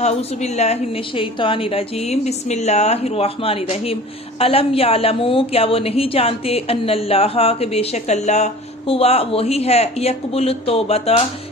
اعوذ باللہ من الشیطان الرجیم بسم اللہ الرحمن الرحیم الم یعلموا کیا وہ نہیں جانتے ان اللہ کہ بے شک اللہ ہوا وہی ہے یقبل التوبۃ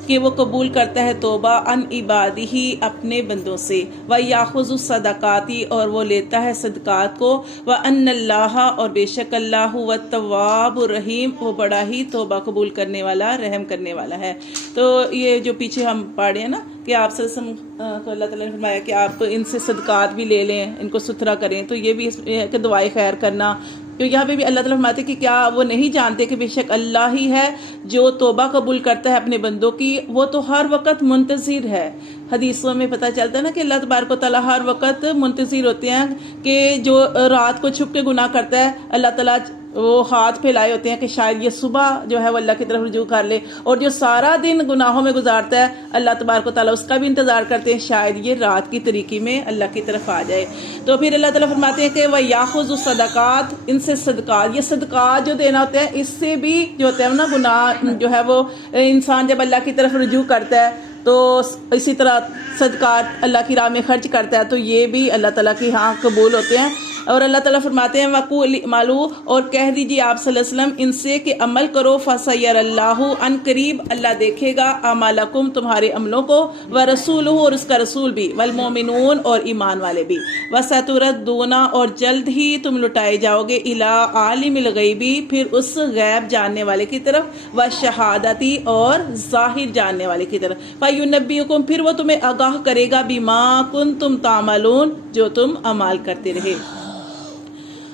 کہ وہ قبول کرتا ہے توبہ ان عبادہ اپنے بندوں سے ویاخذ الصدقات اور وہ لیتا ہے صدقات کو وان اللہ اور بے شک اللہ هو التواب الرحیم وہ بڑا ہی توبہ قبول کرنے والا رحم کرنے والا ہے۔ تو یہ جو پیچھے ہم پڑھے ہیں نا کہ آپ صلی اللہ علیہ وسلم کو اللہ تعالیٰ نے فرمایا کہ آپ ان سے صدقات بھی لے لیں، ان کو ستھرا کریں، تو یہ بھی کہ دعائے خیر کرنا۔ تو یہاں پہ بھی اللہ تعالیٰ فرماتے کہ کیا وہ نہیں جانتے کہ بے شک اللہ ہی ہے جو توبہ قبول کرتا ہے اپنے بندوں کی، وہ تو ہر وقت منتظر ہے۔ حدیثوں میں پتہ چلتا ہے نا کہ اللہ تبارک و تعالیٰ ہر وقت منتظر ہوتے ہیں کہ جو رات کو چھپ کے گناہ کرتا ہے اللہ تعالیٰ وہ ہاتھ پھیلائے ہوتے ہیں کہ شاید یہ صبح جو ہے وہ اللہ کی طرف رجوع کر لے، اور جو سارا دن گناہوں میں گزارتا ہے اللہ تبارک و تعالیٰ اس کا بھی انتظار کرتے ہیں شاید یہ رات کی طریقے میں اللہ کی طرف آ جائے۔ تو پھر اللہ تعالیٰ فرماتے ہیں کہ وَيَأْخُذُ الصَّدَقَاتِ ان سے صدقات، یہ صدقات جو دینا ہوتا ہے اس سے بھی جو ہوتا ہے نا گناہ جو ہے وہ انسان جب اللہ کی طرف رجوع کرتا ہے تو اسی طرح صدقات اللہ کی راہ میں خرچ کرتا ہے تو یہ بھی اللہ تعالیٰ کی ہاں قبول ہوتے ہیں۔ اور اللہ تعالیٰ فرماتے ہیں وَقُولِ اعْمَلُوا اور کہہ دیجیے آپ صلی اللہ علیہ وسلم ان سے کہ عمل کرو فَسَيَرَ اللَّهُ ان قریب اللہ دیکھے گا اعمالکم تمہارے عملوں کو وَرَسُولُهُ اور اس کا رسول بھی وَالْمُؤْمِنُونَ اور ایمان والے بھی وَسَتُرَدُّونَ اور جلد ہی تم لٹائے جاؤ گے إِلَىٰ عَالِمِ الْغَيْبِ پھر اس غیب جاننے والے کی طرف وَالشَّهَادَةِ اور ظاہر جاننے والے کی طرف فَيُنَبِّئُكُم پھر وہ تمہیں آگاہ کرے گا بِمَا كُنتُمْ تَعْمَلُونَ جو تم عمل کرتے رہے۔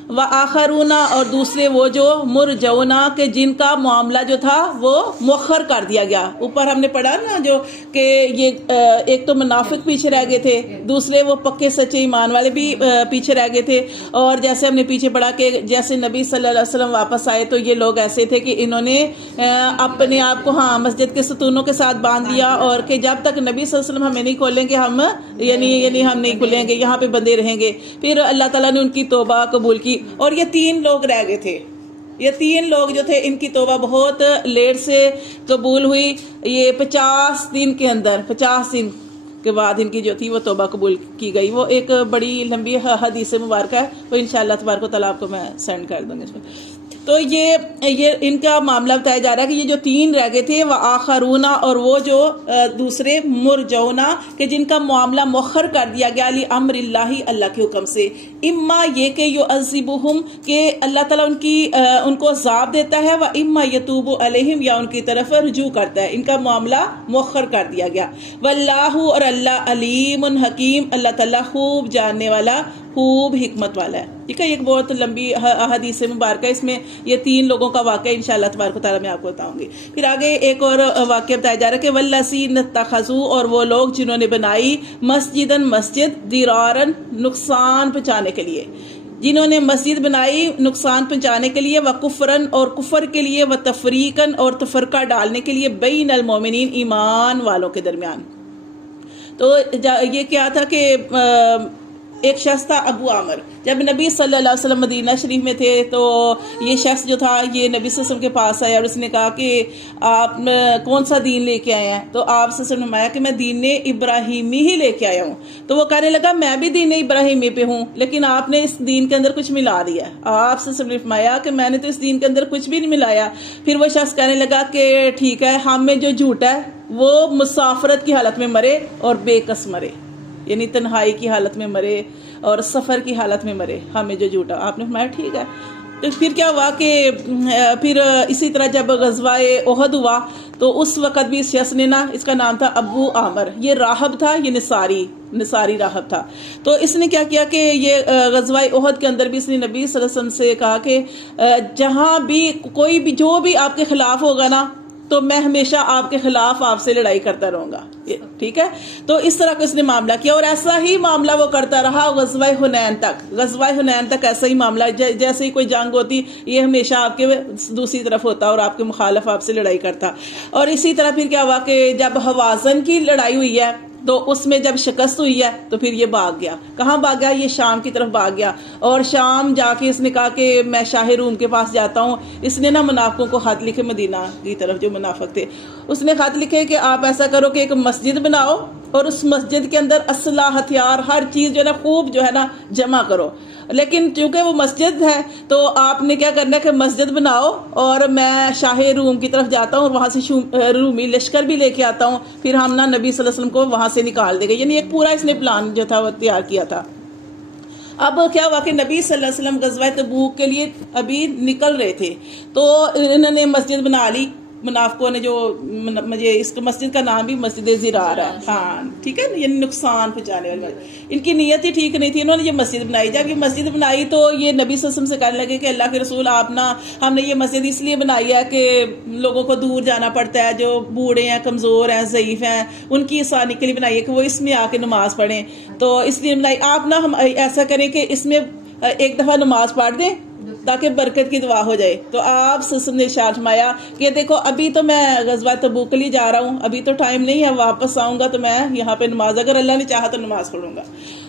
وآخرون اور دوسرے وہ جو مرجون کہ جن کا معاملہ جو تھا وہ مؤخر کر دیا گیا۔ اوپر ہم نے پڑھا نا جو کہ یہ ایک تو منافق پیچھے رہ گئے تھے، دوسرے وہ پکے سچے ایمان والے بھی پیچھے رہ گئے تھے، اور جیسے ہم نے پیچھے پڑھا کہ جیسے نبی صلی اللہ علیہ وسلم واپس آئے تو یہ لوگ ایسے تھے کہ انہوں نے اپنے آپ کو مسجد کے ستونوں کے ساتھ باندھ لیا، اور کہ جب تک نبی صلی اللہ علیہ وسلم ہمیں نہیں کھولیں گے ہم یعنی ہم نہیں کھلیں گے، یہاں پہ بندے رہیں گے۔ پھر اللہ تعالیٰ نے ان کی توبہ قبول کی، اور یہ 3 لوگ رہ گئے تھے، یہ 3 لوگ جو تھے ان کی توبہ بہت لیٹ سے قبول ہوئی۔ یہ 50 دن کے اندر 50 دن کے بعد ان کی جو تھی وہ توبہ قبول کی گئی۔ وہ ایک بڑی لمبی حدیث مبارکہ ہے، وہ انشاءاللہ تبارک و تعالیٰ آپ کو میں سینڈ کر دوں گی اس میں۔ تو یہ ان کا معاملہ بتایا جا رہا ہے کہ یہ جو 3 رہ گئے تھے وآخرون اور وہ جو دوسرے مرجون کہ جن کا معاملہ مؤخر کر دیا گیا لامر اللہ اللہ کے حکم سے، اما یہ کہ یعذبہم کہ اللہ تعالیٰ ان کو عذاب دیتا ہے، و اما یتوب علیہم یا ان کی طرف رجوع کرتا ہے، ان کا معاملہ مؤخر کر دیا گیا۔ واللہ اور اللہ علیم حکیم اللہ تعالیٰ خوب جاننے والا خوب حکمت والا ہے۔ ٹھیک ہے، ایک بہت لمبی حدیث مبارکہ، اس میں یہ 3 لوگوں کا واقعہ انشاءاللہ تبارک و تعالیٰ میں آپ کو بتاؤں گی۔ پھر آگے ایک اور واقعہ بتایا جا رہا ہے کہ والذین اتخذوا اور وہ لوگ جنہوں نے بنائی مسجد ضرارا نقصان پہنچانے کے لیے، جنہوں نے مسجد بنائی نقصان پہنچانے کے لیے، وکفرن اور کفر کے لیے، وتفریقن اور تفرقہ ڈالنے کے لیے، بین المومنین ایمان والوں کے درمیان۔ تو یہ کیا تھا کہ ایک شخص تھا ابو عامر، جب نبی صلی اللہ علیہ وسلم مدینہ شریف میں تھے تو یہ شخص جو تھا یہ نبی صلی اللہ علیہ وسلم کے پاس آیا اور اس نے کہا کہ آپ کون سا دین لے کے آئے ہیں؟ تو آپ صلی اللہ علیہ وسلم نے فرمایا کہ میں دین ابراہیمی ہی لے کے آیا ہوں۔ تو وہ کہنے لگا میں بھی دین ابراہیمی پہ ہوں، لیکن آپ نے اس دین کے اندر کچھ ملا دیا۔ آپ صلی اللہ علیہ وسلم نے فرمایا کہ میں نے تو اس دین کے اندر کچھ بھی نہیں ملایا۔ پھر وہ شخص کہنے لگا کہ ٹھیک ہے، ہم میں جو جھوٹ ہے وہ مسافرت کی حالت میں مرے اور بے کس مرے، یعنی تنہائی کی حالت میں مرے اور سفر کی حالت میں مرے، ہمیں جو جھوٹا۔ آپ نے فرمایا ٹھیک ہے۔ تو پھر کیا ہوا کہ پھر اسی طرح جب غزوہ احد ہوا تو اس وقت بھی اس شخص نے نا، اس کا نام تھا ابو عامر، یہ راہب تھا، یہ نصاری راہب تھا۔ تو اس نے کیا کیا کہ یہ غزوہ احد کے اندر بھی اس نے نبی صلی اللہ علیہ وسلم سے کہا کہ جہاں بھی کوئی بھی جو بھی آپ کے خلاف ہوگا نا تو میں ہمیشہ آپ کے خلاف آپ سے لڑائی کرتا رہوں گا، ٹھیک ہے۔ تو اس طرح کا اس نے معاملہ کیا، اور ایسا ہی معاملہ وہ کرتا رہا غزوہ حنین تک ایسا ہی معاملہ، جیسے ہی کوئی جنگ ہوتی یہ ہمیشہ آپ کے دوسری طرف ہوتا اور آپ کے مخالف آپ سے لڑائی کرتا۔ اور اسی طرح پھر کیا ہوا کہ جب حوازن کی لڑائی ہوئی ہے تو اس میں جب شکست ہوئی ہے تو پھر یہ بھاگ گیا۔ کہاں بھاگ گیا؟ یہ شام کی طرف بھاگ گیا، اور شام جا کے اس نے کہا کہ میں شاہ روم کے پاس جاتا ہوں۔ اس نے نا منافقوں کو خط لکھے، مدینہ کی طرف جو منافق تھے اس نے خط لکھے کہ آپ ایسا کرو کہ ایک مسجد بناؤ اور اس مسجد کے اندر اسلحہ ہتھیار ہر چیز جو ہے نا خوب جو ہے نا جمع کرو. لیکن چونکہ وہ مسجد ہے تو آپ نے کیا کرنا ہے کہ مسجد بناؤ اور میں شاہ روم کی طرف جاتا ہوں اور وہاں سے رومی لشکر بھی لے کے آتا ہوں, پھر ہم نا نبی صلی اللہ علیہ وسلم کو وہاں سے نکال دے گا. یعنی ایک پورا اس نے پلان جو تھا وہ تیار کیا تھا. اب کیا ہوا کہ نبی صلی اللہ علیہ وسلم غزوہ تبوک کے لیے ابھی نکل رہے تھے تو انہوں نے مسجد بنا لی منافقوں نے, جو مجھے اس مسجد کا نام بھی مسجد زرار ہے. ہاں ٹھیک ہے, یعنی نقصان پہنچانے والی. ان کی نیت ہی ٹھیک نہیں تھی, انہوں نے یہ مسجد بنائی. جب یہ مسجد بنائی تو یہ نبی صلی اللہ علیہ وسلم سے کہنے لگے کہ اللہ کے رسول آپ نا, ہم نے یہ مسجد اس لیے بنائی ہے کہ لوگوں کو دور جانا پڑتا ہے, جو بوڑھے ہیں, کمزور ہیں, ضعیف ہیں, ان کی آسانی کے لیے بنائی ہے کہ وہ اس میں آ کے نماز پڑھیں, تو اس لیے بنائی. آپ نا ہم ایسا کریں کہ اس میں ایک دفعہ نماز پڑھ دیں تاکہ برکت کی دعا ہو جائے. تو آپ سسم نے ارشاد فرمایا کہ دیکھو ابھی تو میں غزوہ تبوک کے لیے جا رہا ہوں, ابھی تو ٹائم نہیں ہے, واپس آؤں گا تو میں یہاں پہ نماز, اگر اللہ نے چاہا تو نماز پڑھوں گا.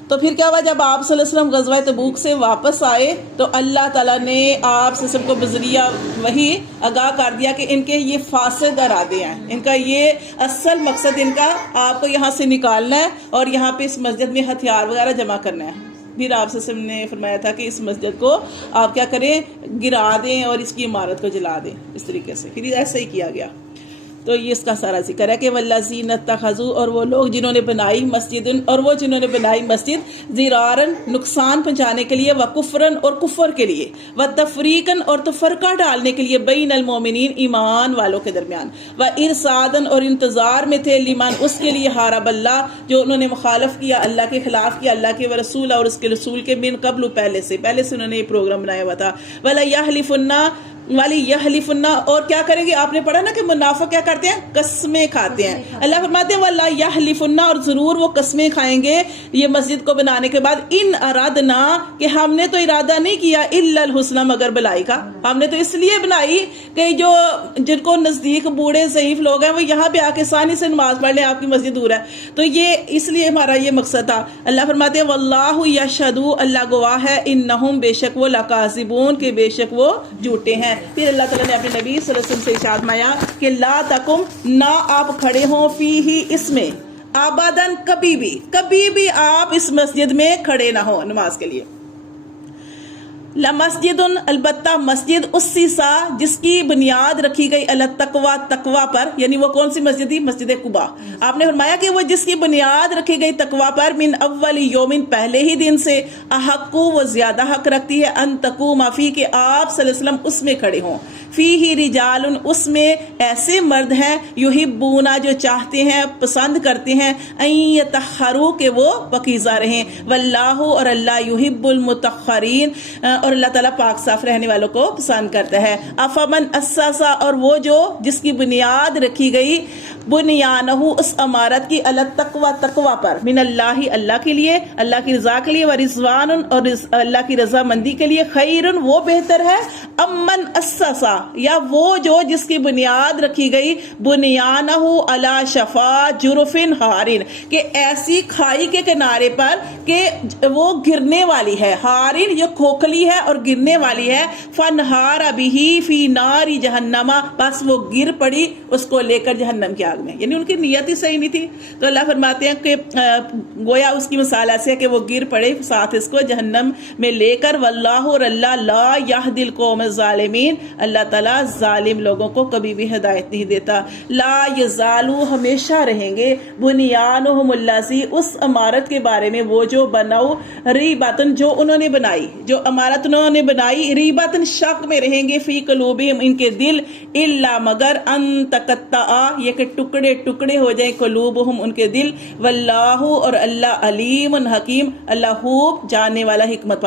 تو پھر کیا ہوا, جب آپ صلی اللہ علیہ وسلم غزوہ تبوک سے واپس آئے تو اللہ تعالیٰ نے آپ صلی اللہ علیہ وسلم کو بذریعہ وحی آگاہ کر دیا کہ ان کے یہ فاسد ارادے ہیں, ان کا یہ اصل مقصد ان کا آپ کو یہاں سے نکالنا ہے اور یہاں پہ اس مسجد میں ہتھیار وغیرہ جمع کرنا ہے. پھر آپ سے نے فرمایا تھا کہ اس مسجد کو آپ کیا کریں, گرا دیں اور اس کی عمارت کو جلا دیں. اس طریقے سے پھر ایسا ہی کیا گیا. تو یہ اس کا سارا ذکر ہے کہ والذین اتخذوا, اور وہ لوگ جنہوں نے بنائی مسجد, اور وہ جنہوں نے بنائی مسجد زرارن نقصان پہنچانے کے لیے, وکفرن اور کفر کے لیے, وتفریقن اور تفرقہ ڈالنے کے لیے, بین المومنین ایمان والوں کے درمیان, وارصادن اور انتظار میں تھے, لمن اس کے لیے, حارب اللہ جو انہوں نے مخالف کیا, اللہ کے خلاف کیا, اللہ کے رسول اور اس کے رسول کے, من قبل پہلے سے انہوں نے یہ پروگرام بنایا ہوا تھا. ولا یحلفن والی یحلفن, اور کیا کریں گے, آپ نے پڑھا نا کہ منافق کیا کرتے ہیں, قسمیں کھاتے ہیں. اللہ فرماتے ہیں واللہ یحلفن, اور ضرور وہ قسمیں کھائیں گے یہ مسجد کو بنانے کے بعد, ان ارادنا کہ ہم نے تو ارادہ نہیں کیا, الا الحسنى مگر بلائی کا, ہم نے تو اس لیے بنائی کہ جو جن کو نزدیک بوڑھے ضعیف لوگ ہیں وہ یہاں پہ آ کے آسانی سے نماز پڑھ لیں, آپ کی مسجد دور ہے, تو یہ اس لیے ہمارا یہ مقصد تھا. اللہ فرماتے ہیں واللہ یشہد, اللہ گواہ ہے, انہم بے شک وہ, لکاذبون کہ بے شک وہ جھوٹے ہیں. پھر اللہ تعالیٰ نے اپنے نبی صلی اللہ علیہ وسلم سے ارشاد فرمایا کہ لا تقم, نہ آپ کھڑے ہوں, فیہ اس میں, ابداً کبھی بھی آپ اس مسجد میں کھڑے نہ ہوں نماز کے لیے. لمسجد, البتہ مسجد, اسسا جس کی بنیاد رکھی گئی, التقوی تقوی پر, یعنی وہ کون سی مسجد تھی, مسجد قباء. آپ نے فرمایا کہ وہ جس کی بنیاد رکھی گئی تقوی پر, من اول یومن پہلے ہی دن سے, احق وہ زیادہ حق رکھتی ہے, ان تقوم فی کہ آپ صلی اللہ علیہ وسلم اس میں کھڑے ہوں, فیہ رجال اس میں ایسے مرد ہیں, یحبون جو چاہتے ہیں, پسند کرتے ہیں, ان یطہروا کہ وہ پاکیزہ رہیں, واللہ اور اللہ یحب المطہرین اور اللہ تعالیٰ پاک صاف رہنے والوں کو پسند کرتا ہے. افمن اسسا, اور وہ جو جس کی بنیاد رکھی گئی, بنیانہ اس عمارت کی, التقوی تقوی پر, من اللہ اللہ کے لیے, اللہ کی رضا کے لیے, ورضوان اور اللہ کی رضا مندی کے لیے, خیر وہ بہتر ہے, امن اسسا یا وہ جو جس کی بنیاد رکھی گئی, بنیانہ علی شفا جرف ہارن کہ ایسی کھائی کے کنارے پر کہ وہ گرنے والی ہے, ہارن یہ کھوکھلی ہے اور گرنے والی ہے, فنہار بہ فی نار جہنم, بس وہ گر پڑی اس کو لے کر جہنم کی آگ میں. یعنی ان کی نیت ہی صحیح نہیں تھی. تو اللہ فرماتے ہیں کہ گویا اس کی مثال ایسے ہے کہ وہ گر پڑے ساتھ اس کو جہنم میں لے کر, واللہ اور اللہ لا یہدی القوم الظالمین, اللہ تعالیٰ ظالم لوگوں کو کبھی بھی ہدایت نہیں دیتا. لا یزالو ہمیشہ رہیں گے, بنیانہم الذی اس عمارت کے بارے میں, وہ جو بناؤ, ریبتن جو انہوں نے بنائی, جو عمارت انہوں نے بنائی, ریبتن شک میں رہیں گے, فی قلوبہم ان کے دل, الا مگر, ان تقطع یہ کہ ٹکڑے ٹکڑے ہو جائیں, قلوبہم ان کے دل, واللہ اور اللہ علیم حکیم, اللہ خوب جاننے والا حکمت والا.